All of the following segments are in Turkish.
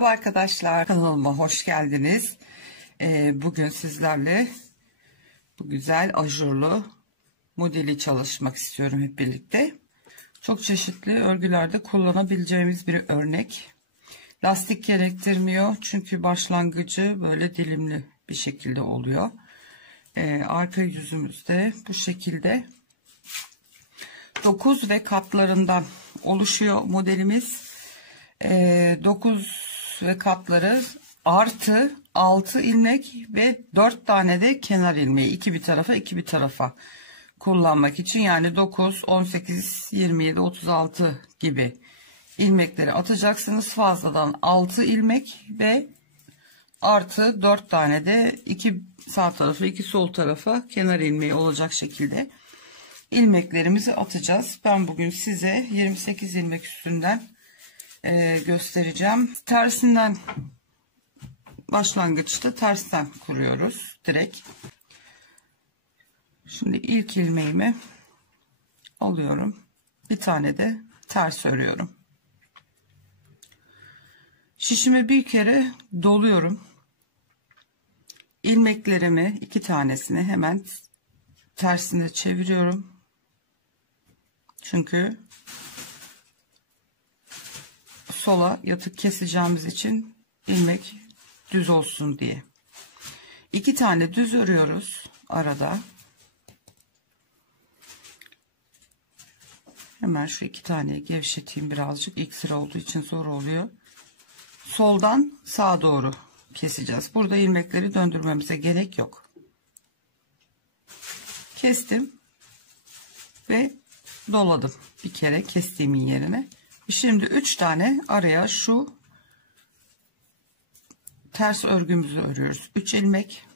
Merhaba arkadaşlar, kanalıma hoş geldiniz. Bugün sizlerle bu güzel ajurlu modeli çalışmak istiyorum hep birlikte. Çok çeşitli örgülerde kullanabileceğimiz bir örnek. Lastik gerektirmiyor çünkü başlangıcı böyle dilimli bir şekilde oluyor. Arka yüzümüzde bu şekilde 9 ve katlarından oluşuyor modelimiz. 9 ve katları artı 6 ilmek ve 4 tane de kenar ilmeği, iki bir tarafa iki bir tarafa kullanmak için, yani 9 18 27 36 gibi ilmekleri atacaksınız. Fazladan 6 ilmek ve artı 4 tane de iki sağ tarafa iki sol tarafa kenar ilmeği olacak şekilde ilmeklerimizi atacağız. Ben bugün size 28 ilmek üstünden göstereceğim. Tersinden, başlangıçta tersten kuruyoruz direkt. Şimdi ilk ilmeğimi alıyorum, bir tane de ters örüyorum. Şişimi bir kere doluyorum. İlmeklerimi, iki tanesini hemen tersine çeviriyorum. Çünkü sola yatık keseceğimiz için ilmek düz olsun diye. İki tane düz örüyoruz arada. Hemen şu iki taneyi gevşeteyim birazcık. İlk sıra olduğu için zor oluyor. Soldan sağa doğru keseceğiz. Burada ilmekleri döndürmemize gerek yok. Kestim ve doladım bir kere kestiğimin yerine. Şimdi 3 tane araya şu ters örgümüzü örüyoruz. 3 ilmek.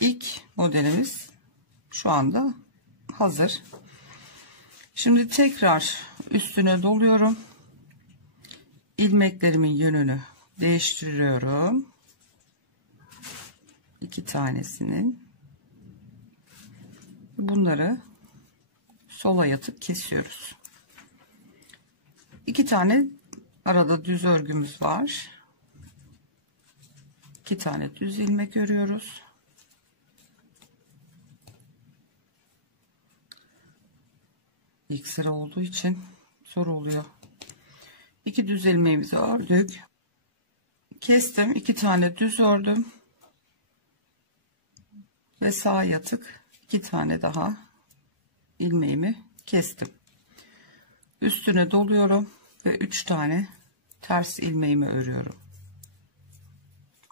İlk modelimiz şu anda hazır. Şimdi tekrar üstüne doluyorum. İlmeklerimin yönünü değiştiriyorum. 2 tanesinin. Bunları sola yatıp kesiyoruz. 2 tane arada düz örgümüz var. 2 tane düz ilmek örüyoruz. İlk sıra olduğu için zor oluyor. 2 düz ilmeğimizi ördük. Kestim. 2 tane düz ördüm. Ve sağa yatık 2 tane daha ilmeğimi kestim. Üstüne doluyorum ve 3 tane ters ilmeğimi örüyorum.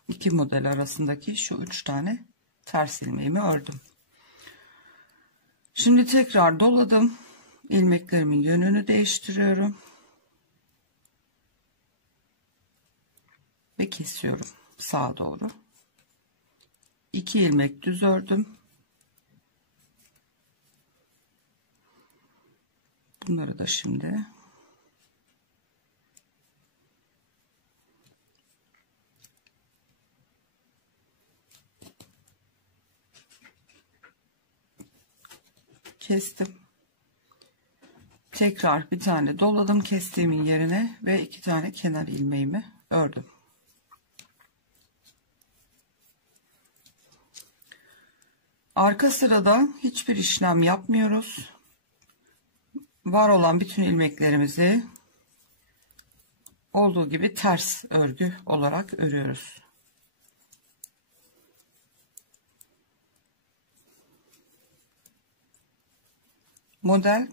İki model arasındaki şu 3 tane ters ilmeğimi ördüm. Şimdi tekrar doladım. İlmeklerimin yönünü değiştiriyorum. Ve kesiyorum sağa doğru. 2 ilmek düz ördüm. Bunları da şimdi kestim. Tekrar bir tane doladım kestiğimin yerine ve 2 tane kenar ilmeğimi ördüm. Arka sırada hiçbir işlem yapmıyoruz. Var olan bütün ilmeklerimizi olduğu gibi ters örgü olarak örüyoruz. Model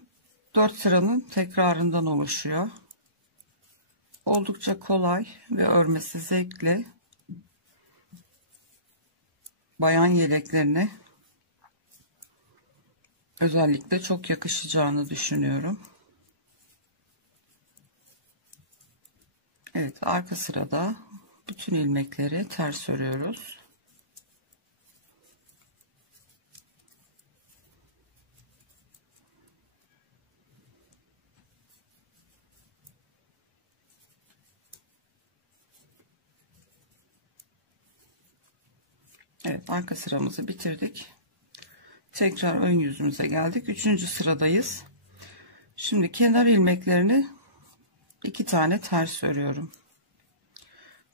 4 sıranın tekrarından oluşuyor. Oldukça kolay ve örmesi zevkli. Bayan yeleklerine özellikle çok yakışacağını düşünüyorum. Evet, arka sırada bütün ilmekleri ters örüyoruz. Evet, arka sıramızı bitirdik. Tekrar ön yüzümüze geldik. 3. sıradayız. Şimdi kenar ilmeklerini 2 tane ters örüyorum.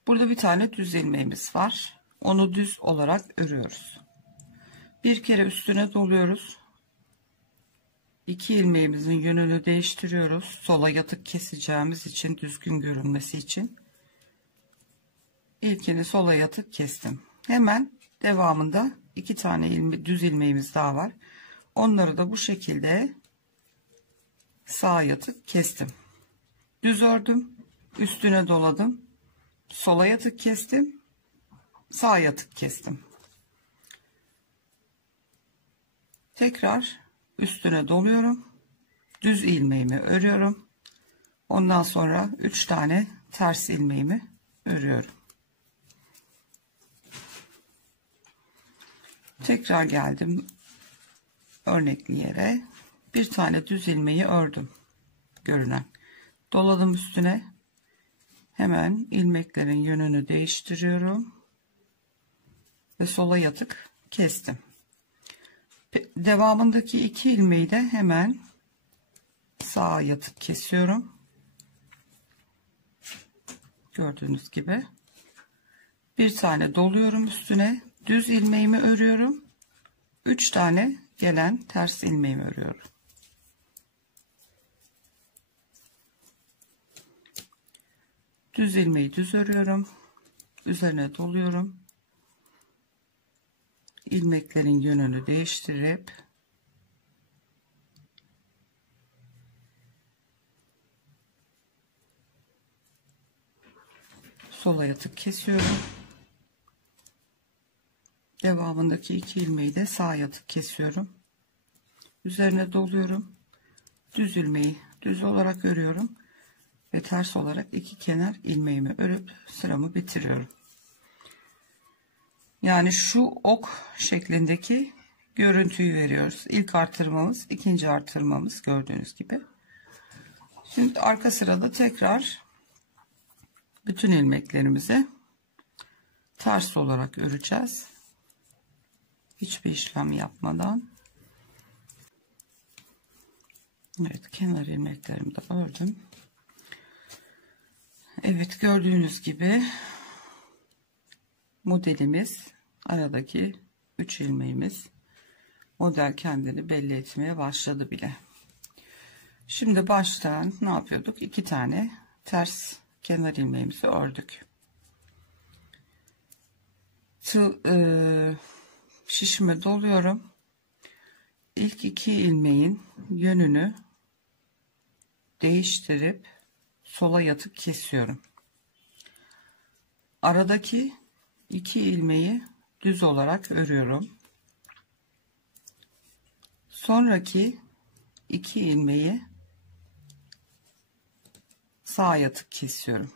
Burada bir tane düz ilmeğimiz var. Onu düz olarak örüyoruz. Bir kere üstüne doluyoruz. 2 ilmeğimizin yönünü değiştiriyoruz. Sola yatık keseceğimiz için, düzgün görünmesi için. İlkini sola yatık kestim. Hemen devamında 2 tane düz ilmeğimiz daha var. Onları da bu şekilde sağa yatık kestim. Düz ördüm, üstüne doladım, sola yatık kestim, sağa yatık kestim. Tekrar üstüne doluyorum, düz ilmeğimi örüyorum. Ondan sonra 3 tane ters ilmeğimi örüyorum. Tekrar geldim örnekli yere, bir tane düz ilmeği ördüm, görünen. Doladım üstüne, hemen ilmeklerin yönünü değiştiriyorum ve sola yatık kestim. Devamındaki 2 ilmeği de hemen sağa yatık kesiyorum. Gördüğünüz gibi bir tane doluyorum üstüne, düz ilmeğimi örüyorum, 3 tane gelen ters ilmeğimi örüyorum. Düz ilmeği düz örüyorum, üzerine doluyorum, ilmeklerin yönünü değiştirip sola yatık kesiyorum. Devamındaki 2 ilmeği de sağa yatık kesiyorum. Üzerine doluyorum, düz ilmeği düz olarak örüyorum ve ters olarak 2 kenar ilmeğimi örüp sıramı bitiriyorum. Yani şu ok şeklindeki görüntüyü veriyoruz. İlk artırmamız, ikinci artırmamız, gördüğünüz gibi. Şimdi arka sırada tekrar bütün ilmeklerimizi ters olarak öreceğiz. Hiçbir işlem yapmadan. Evet, kenar ilmeklerimi de ördüm. Evet, gördüğünüz gibi modelimiz, aradaki 3 ilmeğimiz, model kendini belli etmeye başladı bile. Şimdi baştan ne yapıyorduk? 2 tane ters kenar ilmeğimizi ördük. Şişime doluyorum. İlk 2 ilmeğin yönünü değiştirip sola yatık kesiyorum. Aradaki 2 ilmeği düz olarak örüyorum. Sonraki 2 ilmeği sağa yatık kesiyorum.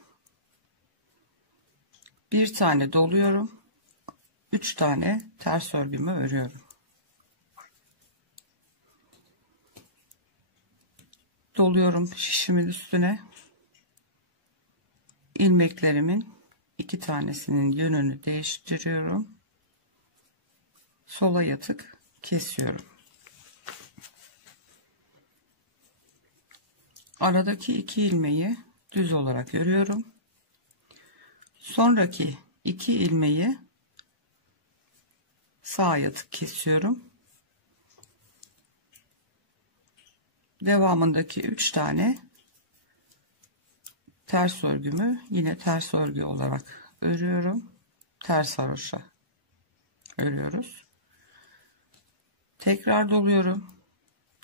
Bir tane doluyorum. 3 tane ters örgümü örüyorum. Doluyorum şişimin üstüne. İlmeklerimin 2 tanesinin yönünü değiştiriyorum. Sola yatık kesiyorum. Aradaki 2 ilmeği düz olarak örüyorum. Sonraki 2 ilmeği sağa yatık kesiyorum. Devamındaki 3 tane ters örgümü yine ters örgü olarak örüyorum. Ters haroşa örüyoruz. Tekrar doluyorum.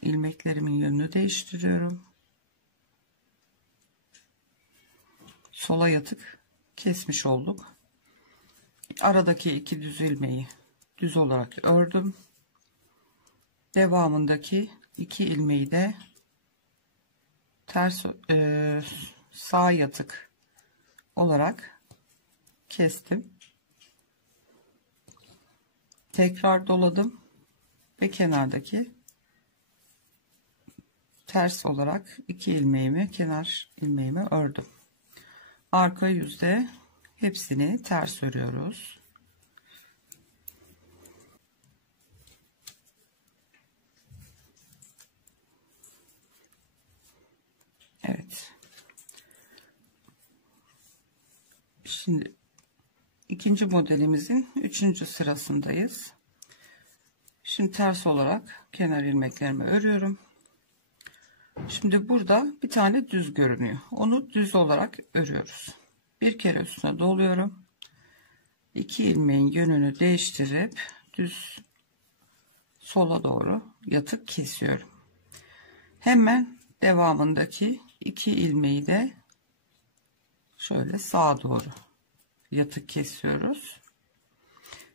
İlmeklerimin yönünü değiştiriyorum. Sola yatık kesmiş olduk. Aradaki 2 düz ilmeği düz olarak ördüm. Devamındaki 2 ilmeği de ters sağ yatık olarak kestim. Tekrar doladım ve kenardaki ters olarak 2 ilmeğimi, kenar ilmeğimi ördüm. Arka yüzde hepsini ters örüyoruz. Evet. Şimdi ikinci modelimizin 3. sırasındayız. Şimdi ters olarak kenar ilmeklerimi örüyorum. Şimdi burada bir tane düz görünüyor. Onu düz olarak örüyoruz. Bir kere üstüne doluyorum. 2 ilmeğin yönünü değiştirip düz sola doğru yatık kesiyorum. Hemen devamındaki 2 ilmeği de şöyle sağa doğru yatık kesiyoruz.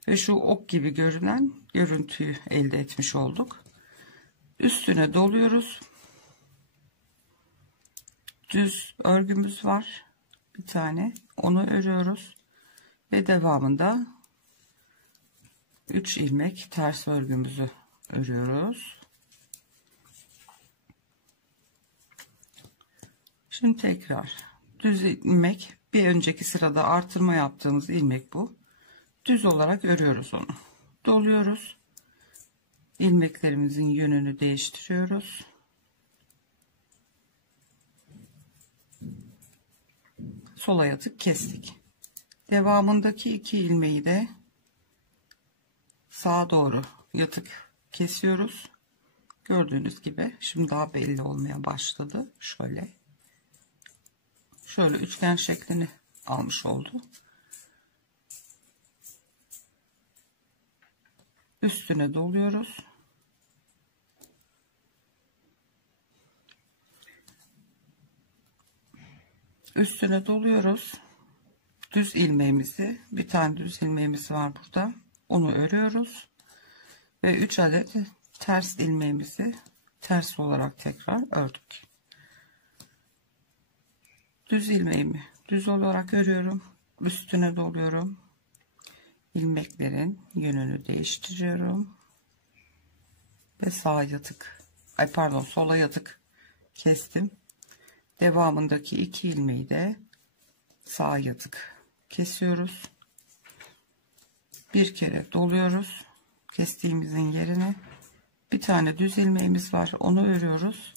Ve şu ok gibi görünen görüntüyü elde etmiş olduk. Üstüne doluyoruz. Düz örgümüz var. Bir tane. Onu örüyoruz. Ve devamında 3 ilmek ters örgümüzü örüyoruz. Şimdi tekrar düz ilmek, bir önceki sırada artırma yaptığımız ilmek bu. Düz olarak örüyoruz onu. Doluyoruz. İlmeklerimizin yönünü değiştiriyoruz. Sola yatık kestik. Devamındaki 2 ilmeği de sağa doğru yatık kesiyoruz. Gördüğünüz gibi şimdi daha belli olmaya başladı. Şöyle üçgen şeklini almış oldu. Üstüne doluyoruz. Üstüne doluyoruz. Düz ilmeğimizi, bir tane düz ilmeğimiz var burada. Onu örüyoruz. Ve 3 adet ters ilmeğimizi ters olarak tekrar ördük. Düz ilmeğimi düz olarak örüyorum. Üstüne doluyorum. İlmeklerin yönünü değiştiriyorum. Ve sola yatık kestim. Devamındaki 2 ilmeği de sağa yatık kesiyoruz. Bir kere doluyoruz. Kestiğimizin yerine bir tane düz ilmeğimiz var. Onu örüyoruz.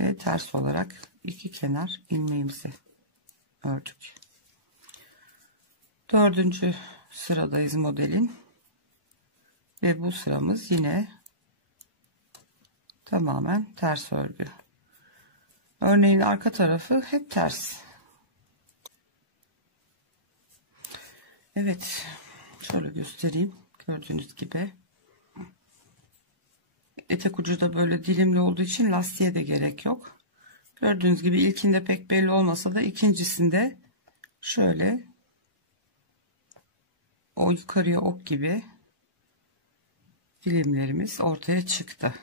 Ve ters olarak 2 kenar ilmeğimizi ördük. 4. sıradayız modelin. Ve bu sıramız yine tamamen ters örgü. Örneğin arka tarafı hep ters. Evet, şöyle göstereyim. Gördüğünüz gibi etek ucu da böyle dilimli olduğu için lastiğe de gerek yok. Gördüğünüz gibi ilkinde pek belli olmasa da ikincisinde şöyle o yukarıya ok gibi dilimlerimiz ortaya çıktı.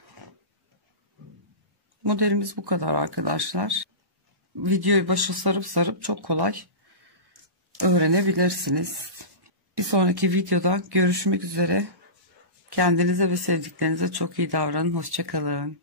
Modelimiz bu kadar arkadaşlar. Videoyu başa sarıp çok kolay öğrenebilirsiniz. Bir sonraki videoda görüşmek üzere. Kendinize ve sevdiklerinize çok iyi davranın. Hoşça kalın.